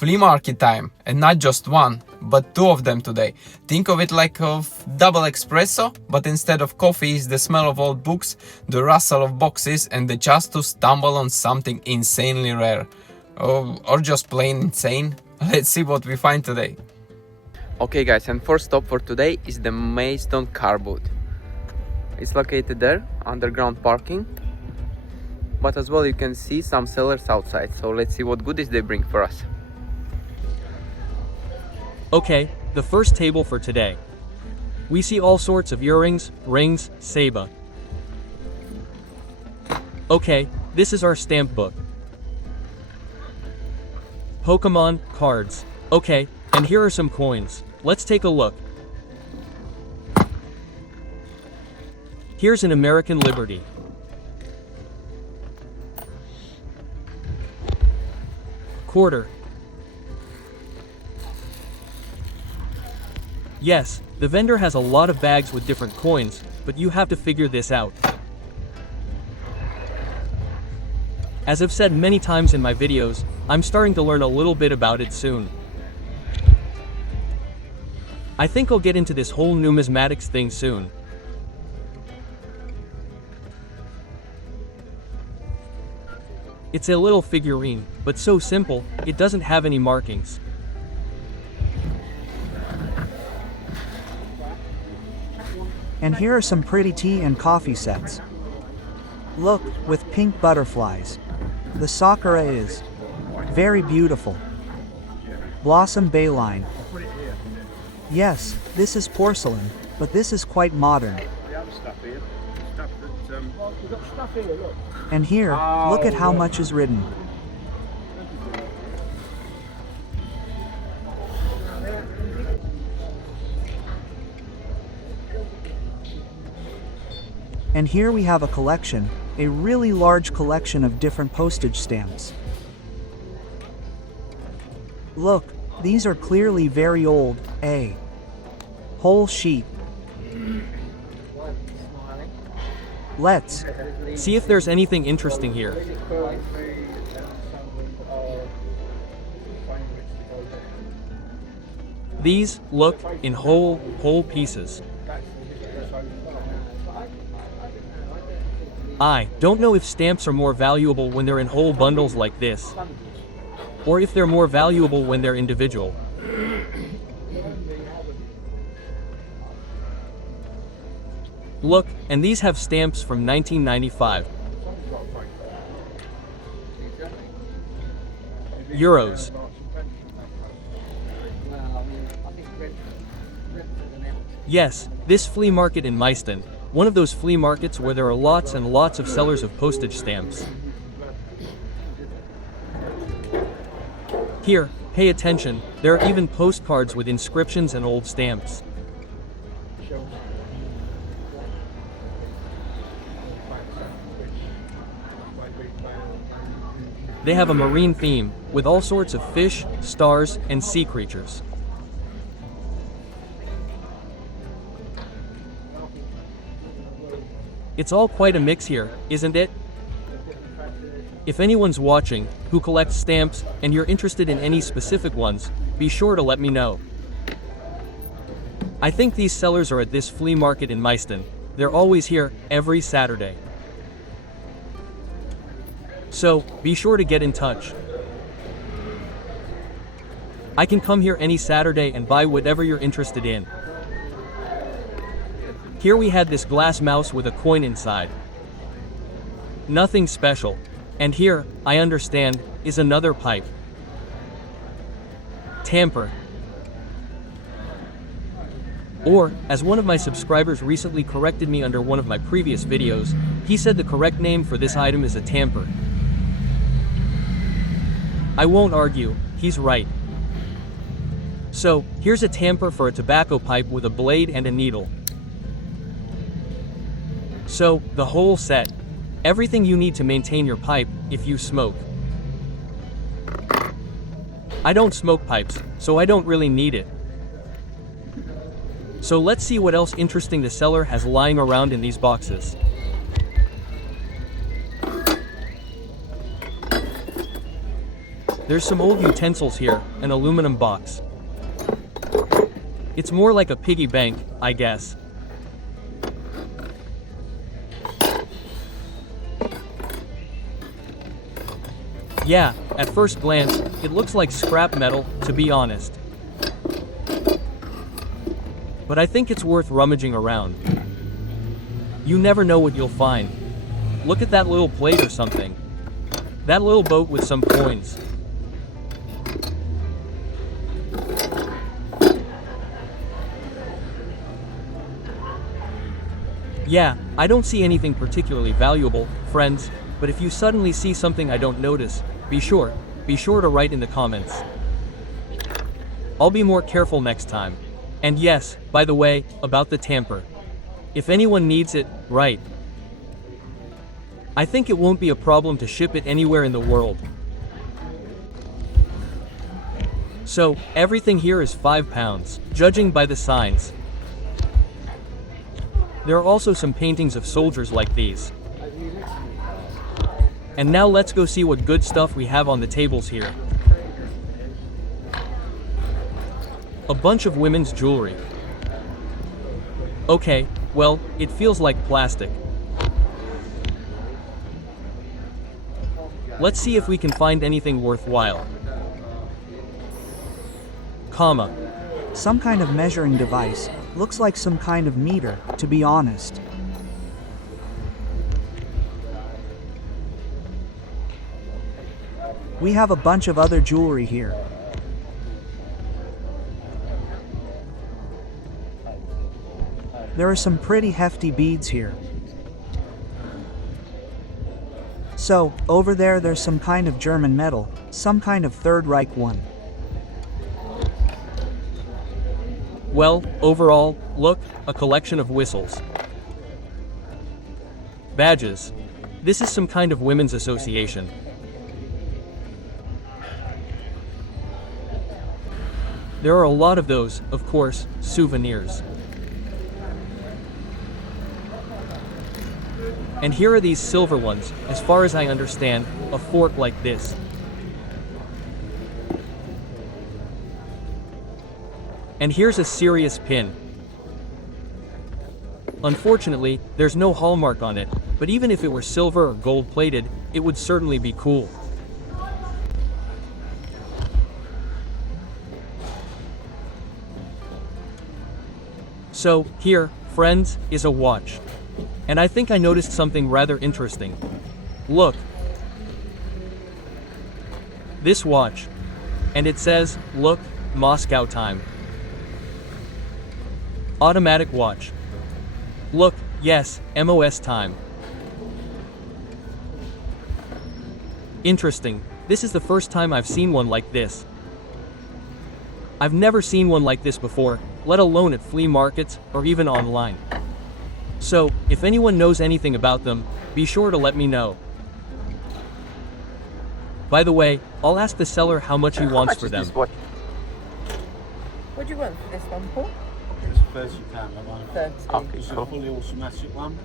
Flea market time, and not just one, but two of them today. Think of it like a double espresso, but instead of coffee is the smell of old books, the rustle of boxes, and the chance to stumble on something insanely rare. Or just plain insane. Let's see what we find today. Okay guys, and first stop for today is the Maidstone car boot. It's located there, underground parking. But as well you can see some sellers outside, so let's see what goodies they bring for us. Okay, the first table for today. We see all sorts of earrings, rings, saba. Okay, this is our stamp book. Pokemon cards. Okay, and here are some coins. Let's take a look. Here's an American Liberty. Quarter. Yes, the vendor has a lot of bags with different coins, but you have to figure this out. As I've said many times in my videos, I'm starting to learn a little bit about it soon. I think I'll get into this whole numismatics thing soon. It's a little figurine, but so simple, it doesn't have any markings. And here are some pretty tea and coffee sets. Look, with pink butterflies. The sakura is very beautiful. Blossom Bayline. Yes, this is porcelain, but this is quite modern. And here, look at how much is written. And here we have a collection, a really large collection of different postage stamps. Look, these are clearly very old, a whole sheet. Let's see if there's anything interesting here. These, look, in whole pieces. I don't know if stamps are more valuable when they're in whole bundles like this, or if they're more valuable when they're individual. Look, and these have stamps from 1995. Euros. Yes, this flea market in Maidstone. One of those flea markets where there are lots and lots of sellers of postage stamps. Here, pay attention, there are even postcards with inscriptions and old stamps. They have a marine theme, with all sorts of fish, stars, and sea creatures. It's all quite a mix here, isn't it? If anyone's watching, who collects stamps, and you're interested in any specific ones, be sure to let me know. I think these sellers are at this flea market in Maidstone. They're always here, every Saturday. So, be sure to get in touch. I can come here any Saturday and buy whatever you're interested in. Here we had this glass mouse with a coin inside. Nothing special. And here, I understand, is another pipe. Tamper. Or, as one of my subscribers recently corrected me under one of my previous videos, he said the correct name for this item is a tamper. I won't argue, he's right. So, here's a tamper for a tobacco pipe with a blade and a needle. So, the whole set. Everything you need to maintain your pipe, if you smoke. I don't smoke pipes, so I don't really need it. So let's see what else interesting the seller has lying around in these boxes. There's some old utensils here, an aluminum box. It's more like a piggy bank, I guess. Yeah, at first glance, it looks like scrap metal, to be honest. But I think it's worth rummaging around. You never know what you'll find. Look at that little plate or something. That little boat with some coins. Yeah, I don't see anything particularly valuable, friends, but if you suddenly see something I don't notice, be sure to write in the comments. I'll be more careful next time. And yes, by the way, about the tamper. If anyone needs it, right. I think it won't be a problem to ship it anywhere in the world. So, everything here is £5, judging by the signs. There are also some paintings of soldiers like these. And now let's go see what good stuff we have on the tables here. A bunch of women's jewelry. Okay, well, it feels like plastic. Let's see if we can find anything worthwhile. Comma. Some kind of measuring device. Looks like some kind of meter, to be honest. We have a bunch of other jewelry here. There are some pretty hefty beads here. So, over there's some kind of German metal, some kind of Third Reich one. Well, overall, look, a collection of whistles. Badges. This is some kind of women's association. There are a lot of those, of course, souvenirs. And here are these silver ones, as far as I understand, a fork like this. And here's a serious pin. Unfortunately, there's no hallmark on it, but even if it were silver or gold plated, it would certainly be cool. So, here, friends, is a watch. And I think I noticed something rather interesting. Look. This watch. And it says, look, Moscow time. Automatic watch. Look, yes, MOS time. Interesting. This is the first time I've seen one like this. I've never seen one like this before, let alone at flea markets or even online. So, if anyone knows anything about them, be sure to let me know. By the way, I'll ask the seller how much he wants for them. What do you want for this one, Paul? It's £30, I want 30. it. It's a fully automatic one.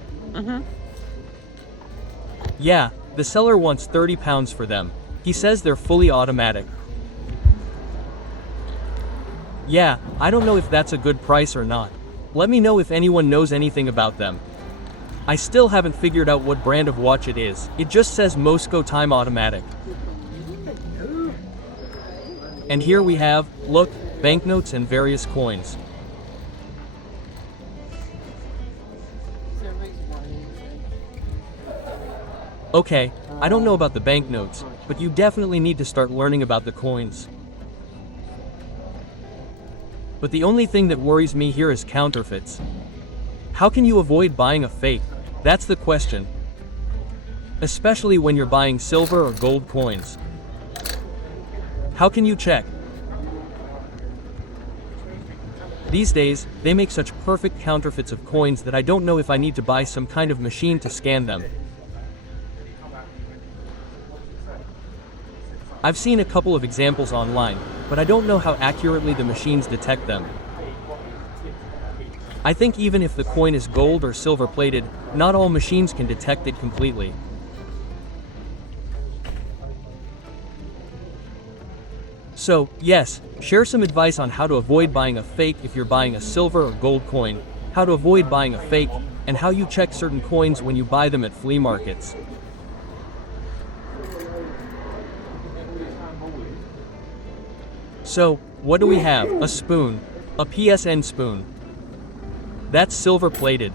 Yeah, the seller wants £30 for them. He says they're fully automatic. Yeah, I don't know if that's a good price or not. Let me know if anyone knows anything about them. I still haven't figured out what brand of watch it is. It just says Moscow time automatic. And here we have, look, banknotes and various coins. Okay, I don't know about the banknotes, but you definitely need to start learning about the coins. But the only thing that worries me here is counterfeits. How can you avoid buying a fake? That's the question. Especially when you're buying silver or gold coins. How can you check? These days, they make such perfect counterfeits of coins that I don't know if I need to buy some kind of machine to scan them. I've seen a couple of examples online, but I don't know how accurately the machines detect them. I think even if the coin is gold or silver plated, not all machines can detect it completely. So, yes, share some advice on how to avoid buying a fake if you're buying a silver or gold coin, how to avoid buying a fake, and how you check certain coins when you buy them at flea markets. So, what do we have? A spoon. A PSN spoon. That's silver plated.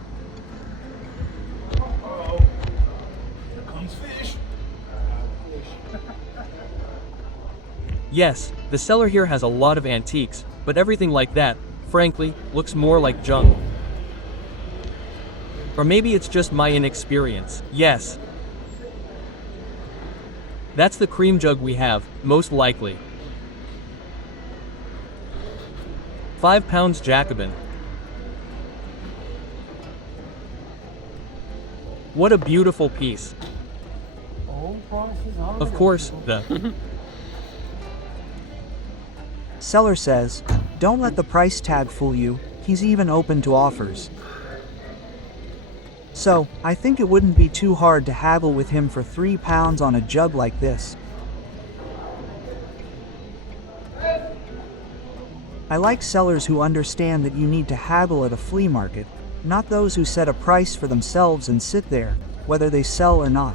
Yes, the seller here has a lot of antiques, but everything like that, frankly, looks more like junk. Or maybe it's just my inexperience. Yes. That's the cream jug we have, most likely. 5 pounds Jacobin. What a beautiful piece. Of course, the Seller says, don't let the price tag fool you, he's even open to offers. So, I think it wouldn't be too hard to haggle with him for £3 on a jug like this. I like sellers who understand that you need to haggle at a flea market, not those who set a price for themselves and sit there, whether they sell or not.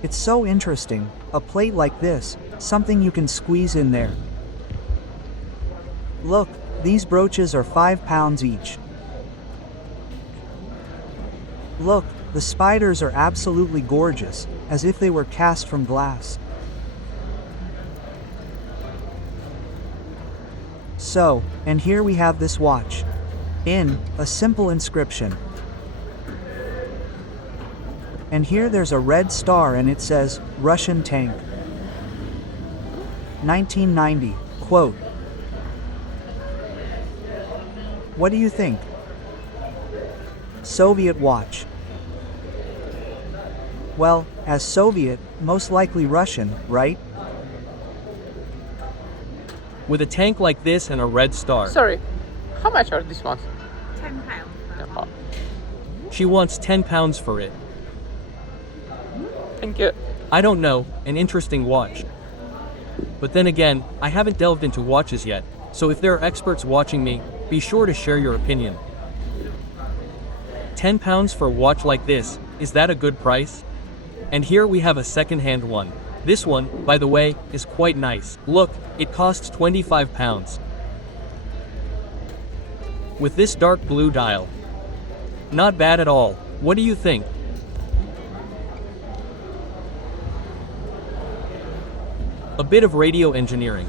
It's so interesting, a plate like this, something you can squeeze in there. Look, these brooches are £5 each. Look, the spiders are absolutely gorgeous, as if they were cast from glass. So, and here we have this watch. In, a simple inscription. And here there's a red star and it says, Russian tank. 1990, quote. What do you think? Soviet watch. Well, as Soviet, most likely Russian, right? with a tank like this and a red star. Sorry, how much are these ones? £10. Oh, She wants £10 for it. thank you. I don't know, an interesting watch. But then again, I haven't delved into watches yet, so if there are experts watching me, be sure to share your opinion. £10 for a watch like this, is that a good price? And here we have a second-hand one. This one, by the way, is quite nice. Look, it costs £25. With this dark blue dial. Not bad at all. What do you think? A bit of radio engineering.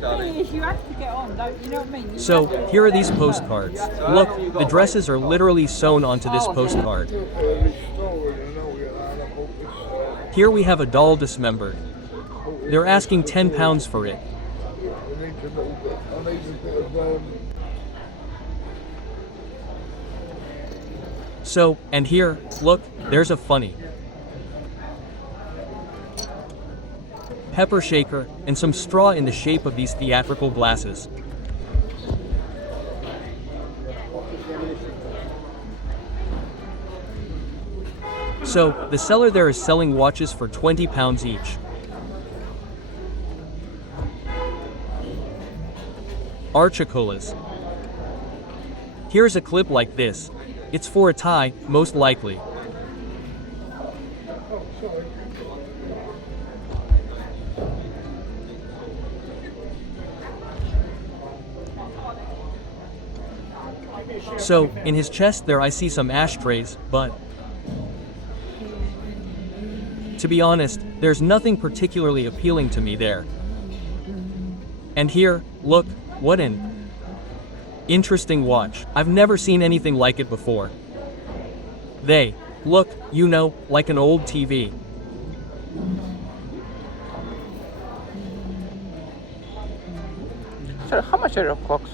Please, you have to get on, don't you know what I mean? So, here are these postcards. Look, the dresses are literally sewn onto this postcard. Here we have a doll dismembered. They're asking £10 for it. So, and here, look, there's a funny pepper shaker and some straw in the shape of these theatrical glasses. So, the seller there is selling watches for £20 each. Archicolas. Here's a clip like this. It's for a tie, most likely. So, in his chest there I see some ashtrays, but to be honest, there's nothing particularly appealing to me there. And here, look, what an interesting watch. I've never seen anything like it before. They look, you know, like an old TV. So how much are your clocks?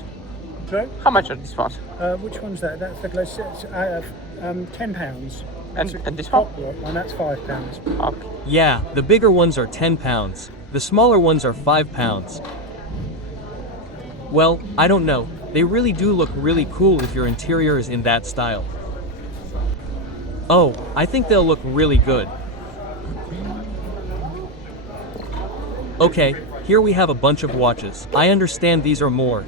Sorry? How much are these ones? Which one's that? That's the close. £10. And this one? Clock and that's £5. Okay. Yeah, the bigger ones are £10. The smaller ones are £5. Well, I don't know. They really do look really cool if your interior is in that style. Oh, I think they'll look really good. Okay, here we have a bunch of watches. I understand these are more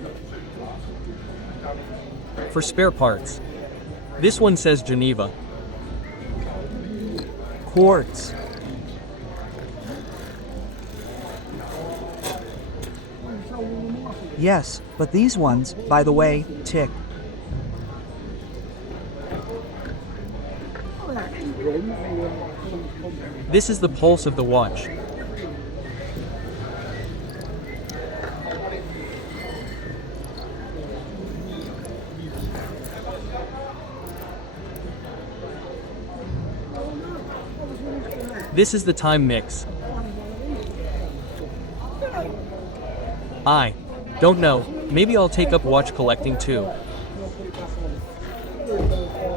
for spare parts. This one says Geneva. Quartz. Yes, but these ones, by the way, tick. This is the pulse of the watch. This is the time mix. I don't know, maybe I'll take up watch collecting too.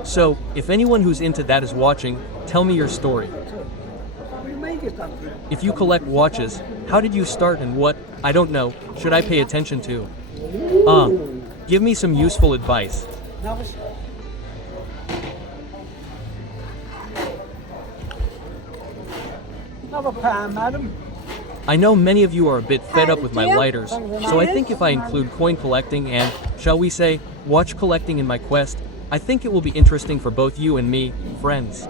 So, if anyone who's into that is watching, tell me your story. If you collect watches, how did you start and what, I don't know, should I pay attention to? Give me some useful advice. Another pan, madam. I know many of you are a bit fed up with my lighters, so I think if I include coin collecting and, shall we say, watch collecting in my quest, I think it will be interesting for both you and me, friends.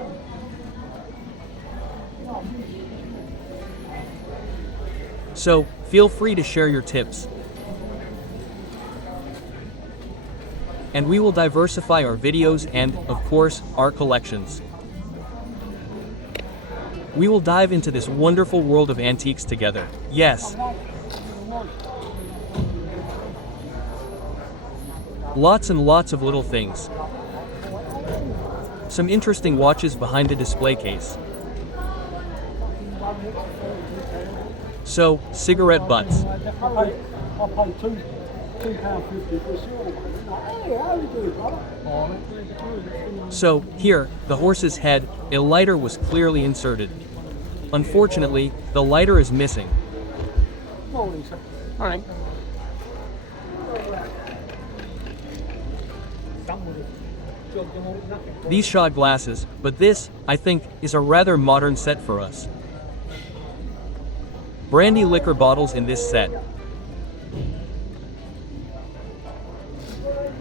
So, feel free to share your tips. And we will diversify our videos and, of course, our collections. We will dive into this wonderful world of antiques together. Yes. Lots and lots of little things. Some interesting watches behind the display case. So, cigarette butts. I paid £2.50 for a silver one. Hey, how you doing, brother? So, here, the horse's head, a lighter was clearly inserted. Unfortunately, the lighter is missing. Morning, sir. Alright. These shot glasses, but this, I think, is a rather modern set for us. Brandy liquor bottles in this set.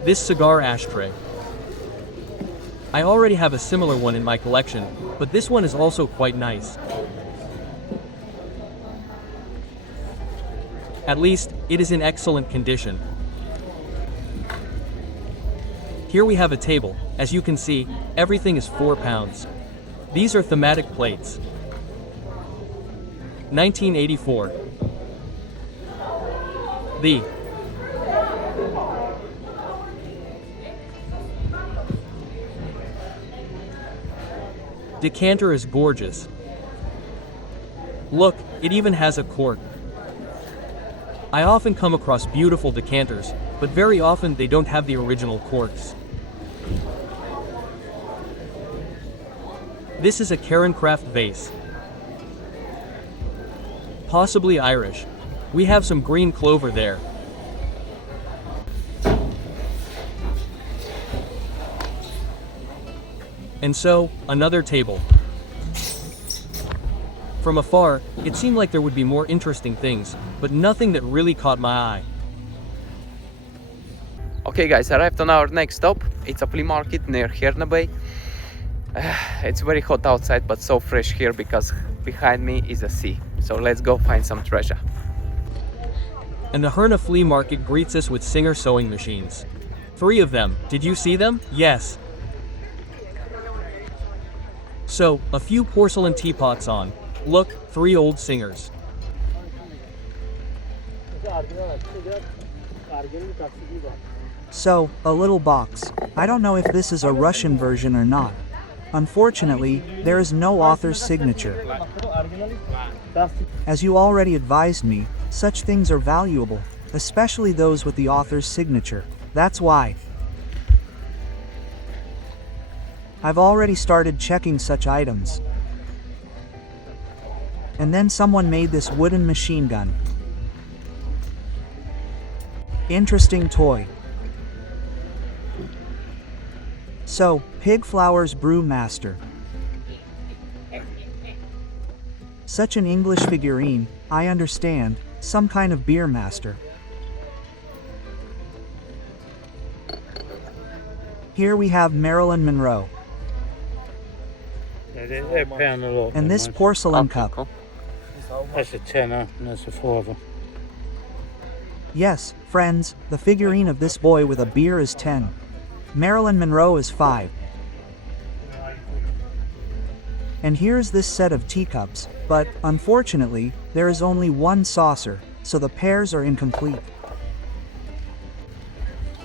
This cigar ashtray. I already have a similar one in my collection, but this one is also quite nice. At least, it is in excellent condition. Here we have a table. As you can see, everything is £4. These are thematic plates. 1984. The decanter is gorgeous. Look, it even has a cork. I often come across beautiful decanters, but very often they don't have the original corks. This is a Carencraft vase. Possibly Irish. We have some green clover there. And so, another table. From afar, it seemed like there would be more interesting things, but nothing that really caught my eye. Okay guys, arrived on our next stop. It's a flea market near Herne Bay. It's very hot outside, but so fresh here because behind me is a sea. So let's go find some treasure. And the Herne Flea Market greets us with Singer sewing machines. 3 of them. Did you see them? Yes. So, a few porcelain teapots on. Look, 3 old Singers. So, a little box. I don't know if this is a Russian version or not. Unfortunately, there is no author's signature. As you already advised me, such things are valuable, especially those with the author's signature. That's why I've already started checking such items. And then someone made this wooden machine gun. Interesting toy. So, Pig Flowers Brewmaster. Such an English figurine, I understand, some kind of beer master. Here we have Marilyn Monroe. They're pound a lot. And this porcelain cup. Cool. That's a tenner and that's a fiver. Yes, friends, the figurine of this boy with a beer is 10. Marilyn Monroe is 5. And here's this set of teacups, but, unfortunately, there is only one saucer, so the pairs are incomplete.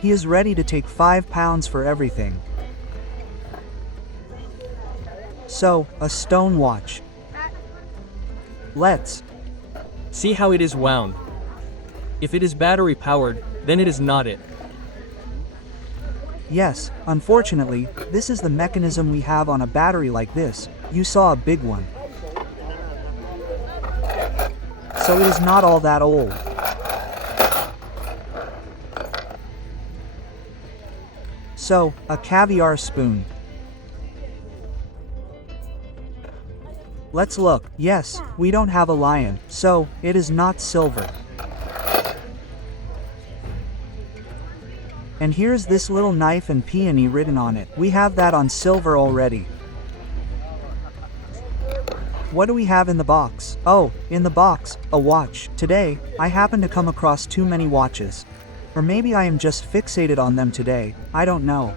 He is ready to take £5 for everything. So, a stone watch. Let's. See how it is wound. If it is battery powered, then it is not it. Yes, unfortunately, this is the mechanism we have on a battery like this. You saw a big one. So it is not all that old. So, a caviar spoon. Let's look. Yes, we don't have a lion, so it is not silver. And here's this little knife and peony written on it. We have that on silver already. What do we have in the box? Oh, in the box, a watch. Today, I happen to come across too many watches. Or maybe I am just fixated on them today, I don't know.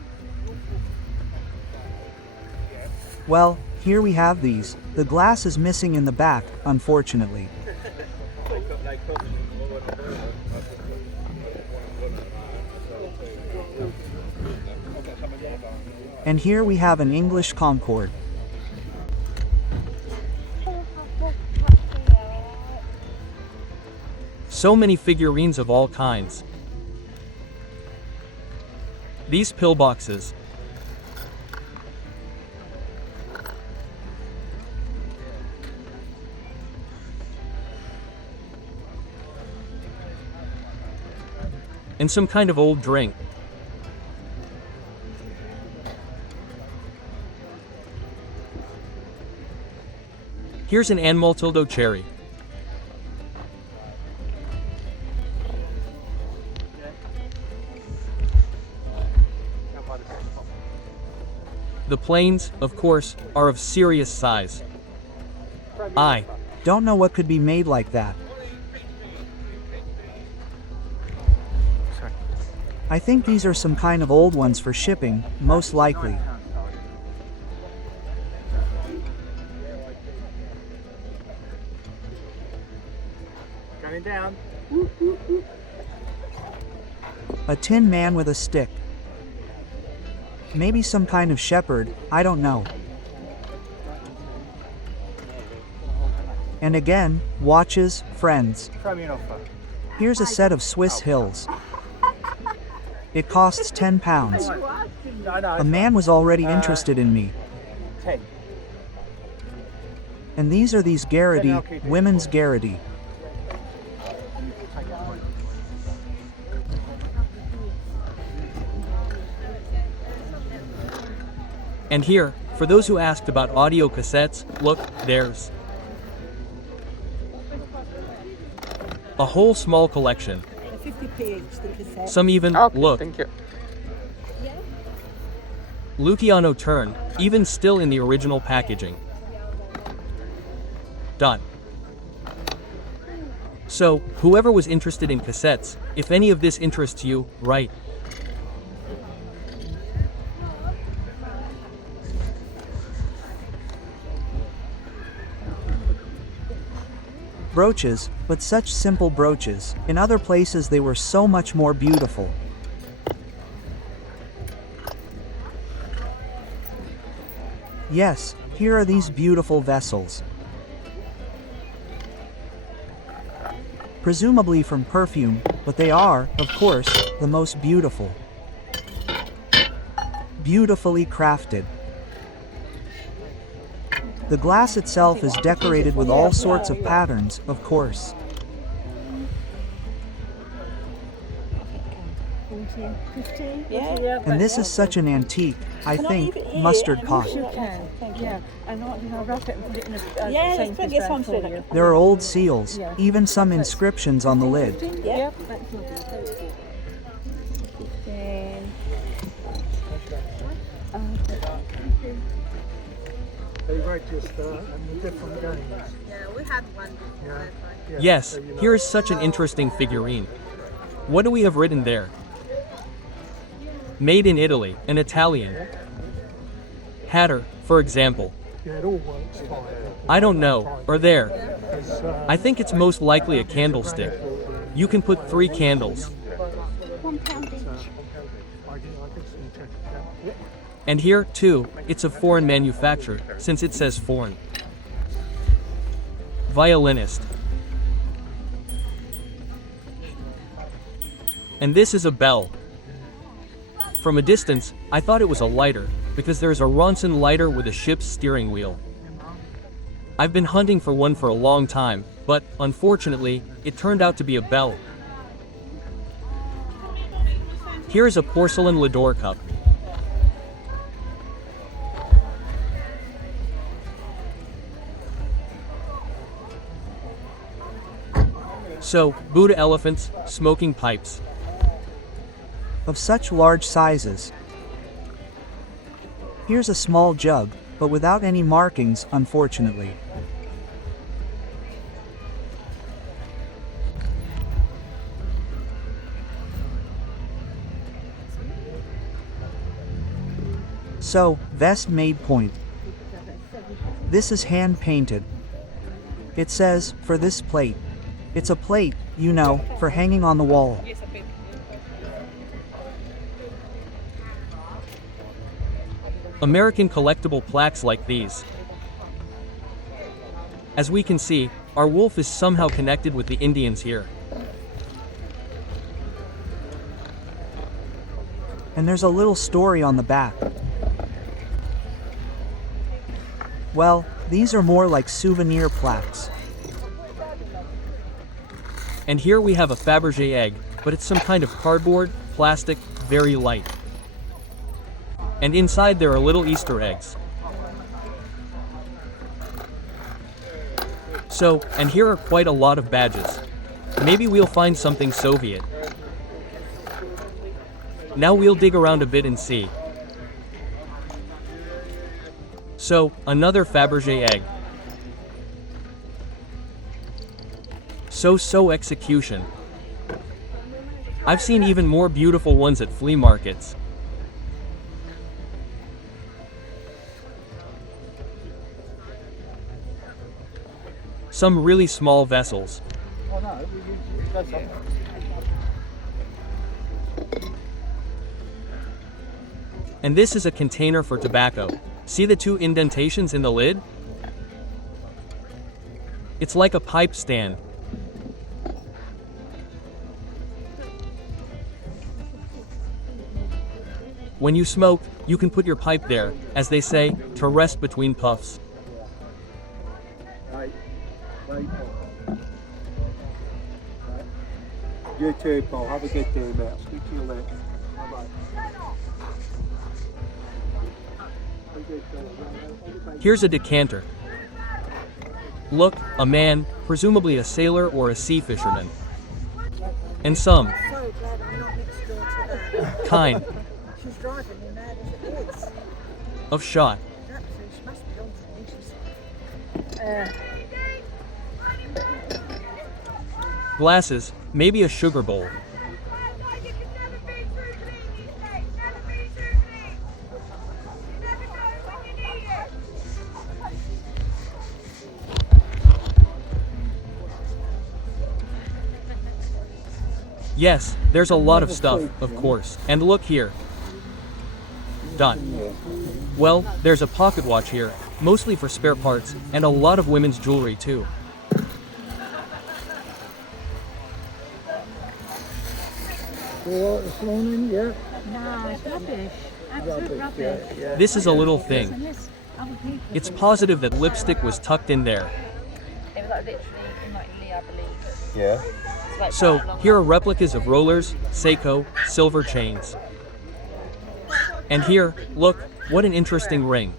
Well, here we have these. The glass is missing in the back, unfortunately. And here we have an English Concorde. So many figurines of all kinds. These pillboxes. And some kind of old drink. Here's an Anmaltildo cherry. The planes, of course, are of serious size. I don't know what could be made like that. I think these are some kind of old ones for shipping, most likely. Coming down. A tin man with a stick. Maybe some kind of shepherd, I don't know. And again, watches, friends. Here's a set of Swiss Hills. It costs £10. A man was already interested in me. 10. And these are these Garrity, women's Garrity. And here, for those who asked about audio cassettes, look, there's a whole small collection. 50p each, the cassette. Some even, look, Thank you. Luciano Turn, even still in the original packaging. Done. So, whoever was interested in cassettes, if any of this interests you, write. Brooches, but such simple brooches. In other places they were so much more beautiful. Yes, here are these beautiful vessels. Presumably from perfume, but they are, of course, the most beautiful. Beautifully crafted. The glass itself is decorated with all sorts of patterns, of course. 20, 15? Yeah. And this is such an antique, I think, mustard pot. You can. Yeah. And I'll wrap it and put it in a Yeah, same there's plenty of bag time to for do you. There are old seals, even some inscriptions on the lid. Yep. That's lovely. 15. They register and the different games. Yeah, we had one. Yeah. Yes, here is such an interesting figurine. What do we have written there? Made in Italy, an Italian. Hatter, for example. Yeah, it all works fine. I don't know, or there. I think it's most likely a candlestick. You can put 3 candles. And here, too, it's of foreign manufacture, since it says foreign. Violinist. And this is a bell. From a distance, I thought it was a lighter, because there's a Ronson lighter with a ship's steering wheel. I've been hunting for one for a long time, but, unfortunately, it turned out to be a bell. Here is a porcelain Lador cup. So, Buddha elephants, smoking pipes. Of such large sizes. Here's a small jug, but without any markings, unfortunately. So, vest made point. This is hand painted. It says, for this plate. It's a plate, you know, for hanging on the wall. American collectible plaques like these. As we can see, our wolf is somehow connected with the Indians here. And there's a little story on the back. Well, these are more like souvenir plaques. And here we have a Fabergé egg, but it's some kind of cardboard, plastic, very light. And inside there are little Easter eggs. So, and here are quite a lot of badges. Maybe we'll find something Soviet. Now we'll dig around a bit and see. So, another Fabergé egg. So execution. I've seen even more beautiful ones at flea markets. Some really small vessels. And this is a container for tobacco. See the 2 indentations in the lid? It's like a pipe stand. When you smoke, you can put your pipe there, as they say, to rest between puffs. You too, Paul. Have a good day, mate. I'll speak to you later. Bye-bye. Here's a decanter. Look, a man, presumably a sailor or a sea fisherman. And some So glad I'm not next door to that. kind She's driving me mad as it is. of shot. That fish must be on to me. Glasses, maybe a sugar bowl. Yes, there's a lot of stuff, of course. And look here. Dot. Well, there's a pocket watch here, mostly for spare parts, and a lot of women's jewelry too. You all right this morning? Yeah. No, it's rubbish. Absolute rubbish. This is a little thing. Unless other people. It's positive that lipstick was tucked in there. It was like literally in like Lee, I believe. Yeah. So So, here are replicas of rollers, Seiko, silver chains. And here, look, what an interesting ring.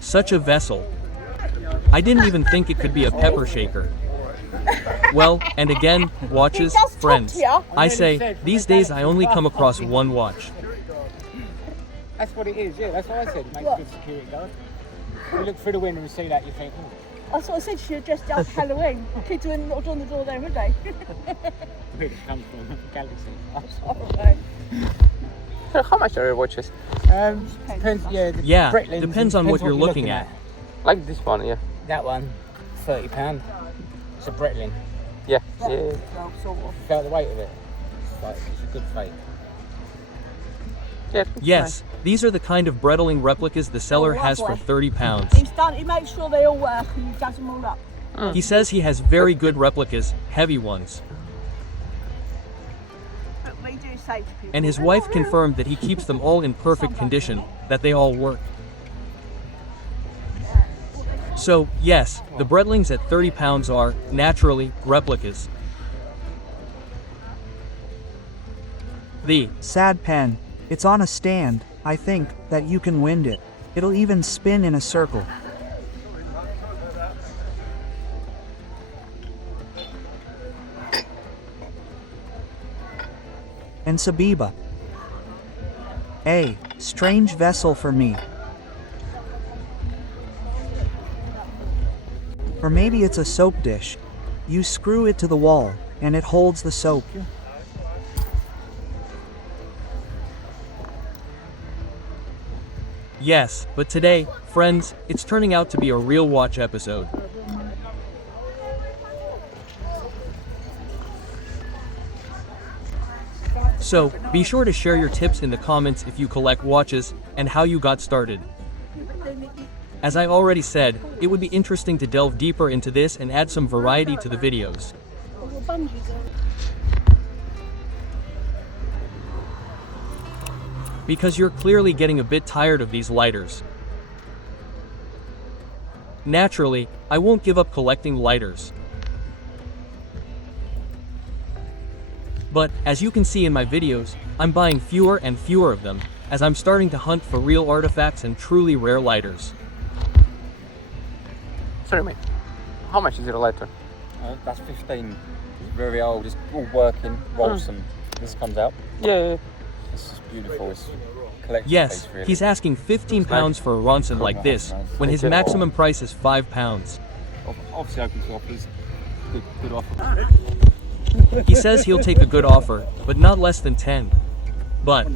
Such a vessel. I didn't even think it could be a pepper shaker. Well, and again, watches, friends. I say, these days I only come across one watch. That's what it is, yeah. That's what I said. It makes a good security guard. You look through the window and see that, you think, oh. That's what I said, she dressed up Halloween. Kids wouldn't knock on the door then, would they? Where it comes from, Galaxy. Alright. So how much are your watches? Depends, yeah. Yeah, Bretlands, depends on what you're looking at. Like this one, yeah. That one, £30. It's a Bretlin. Yeah, yeah. Felt the weight of it. It's a good fate. Yeah. Yes, these are the kind of Breitling replicas the seller has for £30. He's done, he makes sure they all work and he does them all up. He says he has very good replicas, heavy ones. But we do say to people. And his wife confirmed that he keeps them all in perfect condition, that they all work. So, yes, the Breitlings at £30 are, naturally, replicas. The Sad pen. It's on a stand, I think, that you can wind it. It'll even spin in a circle. And Sabiba. A strange vessel for me. Or maybe it's a soap dish. You screw it to the wall, and it holds the soap. Yes, but today, friends, it's turning out to be a real watch episode. So, be sure to share your tips in the comments if you collect watches and how you got started. As I already said, it would be interesting to delve deeper into this and add some variety to the videos. Because you're clearly getting a bit tired of these lighters. Naturally, I won't give up collecting lighters. But, as you can see in my videos, I'm buying fewer and fewer of them, as I'm starting to hunt for real artifacts and truly rare lighters. Sorry, mate. How much is your lighter? That's 15. It's very old. It's all working. Rolson. This comes out. Yeah. It's just beautiful. It's collector's Yes, taste, really. he's asking £15 for a Ronson like this, when his maximum price is £5. Obviously open to offers. Good offer. He says he'll take a good offer, but not less than 10. But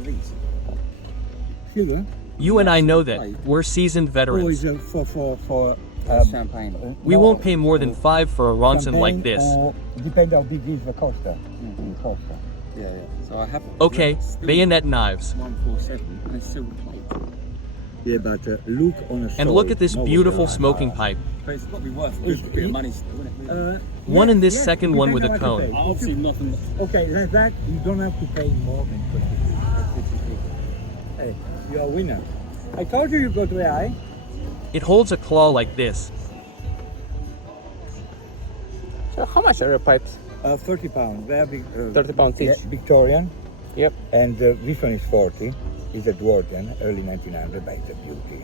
you and I know that we're seasoned veterans. Champagne. We won't pay more than 5 for a Ronson like this. Depends how big is the coaster. Yeah. So I have. Okay, bayonet knives. 147 and it's silver plate. Yeah, but look on a And look at this beautiful smoking pipe. But it's got to be worth a good bit of money still, isn't it? One in this second one with a cone. Obviously nothing. Okay, like that, you don't have to pay more than 20. Hey, you're a winner. I told you go to AI. It holds a claw like this. So how much are your pipes? 30 pounds. Very big. 30 pounds each. Yeah, Victorian. Yep. And this one is 40. It's Edwardian, early 1900, but it's a beauty.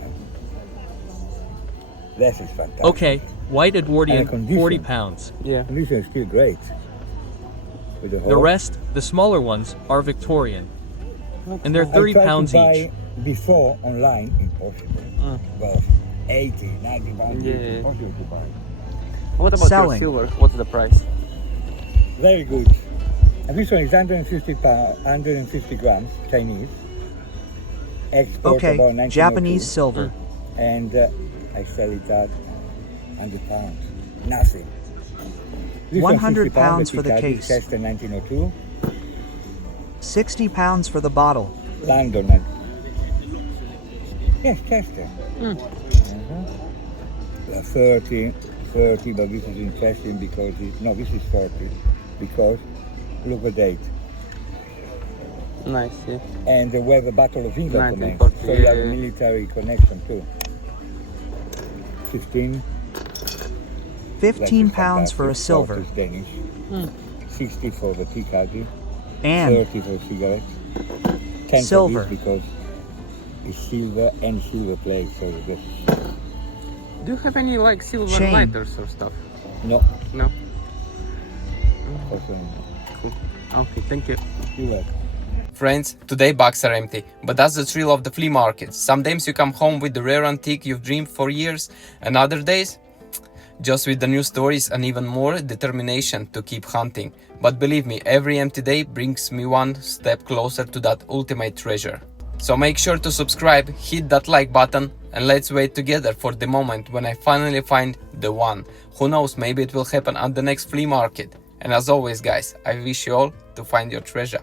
This is fantastic. Okay, white Edwardian, And a condition. £40. Yeah. Condition is still great. With The hole. rest, the smaller ones, are Victorian. And they're I tried £30 to buy each. Before online, impossible. Well, 80, 90 pounds, Yeah. impossible to buy. What about Selling. your silver? What's the price? Very good. And this one is 150 grams, Chinese. Export Okay, about 1902. Japanese silver. And I sell it at 100 pounds. Nothing. This one 100 50 pounds but for the it case. Test in 1902. £60 for the bottle. London. Yes, Chester. 30, but this is interesting because this is 40 because look at date. Nice, yeah. And we have a Battle of England to make. 1940, So you have yeah, a yeah. military connection too. 15. 15 pounds for a silver. 40 Danish. 60 for the tea caddy. And 30 for cigarettes. 10 silver. for this because it's silver and silver plate. So just Do you have any like silver Chain. lighters or stuff? no. No. Also, Cool. Okay, thank you. you have. Friends, today bags are empty, but that's the thrill of the flea market. Some days you come home with the rare antique you've dreamed for years, and other days just with the new stories and even more determination to keep hunting. But believe me, every empty day brings me one step closer to that ultimate treasure. So make sure to subscribe, hit that like button, and let's wait together for the moment when I finally find the one. Who knows, maybe it will happen at the next flea market. And as always guys, I wish you all to find your treasure.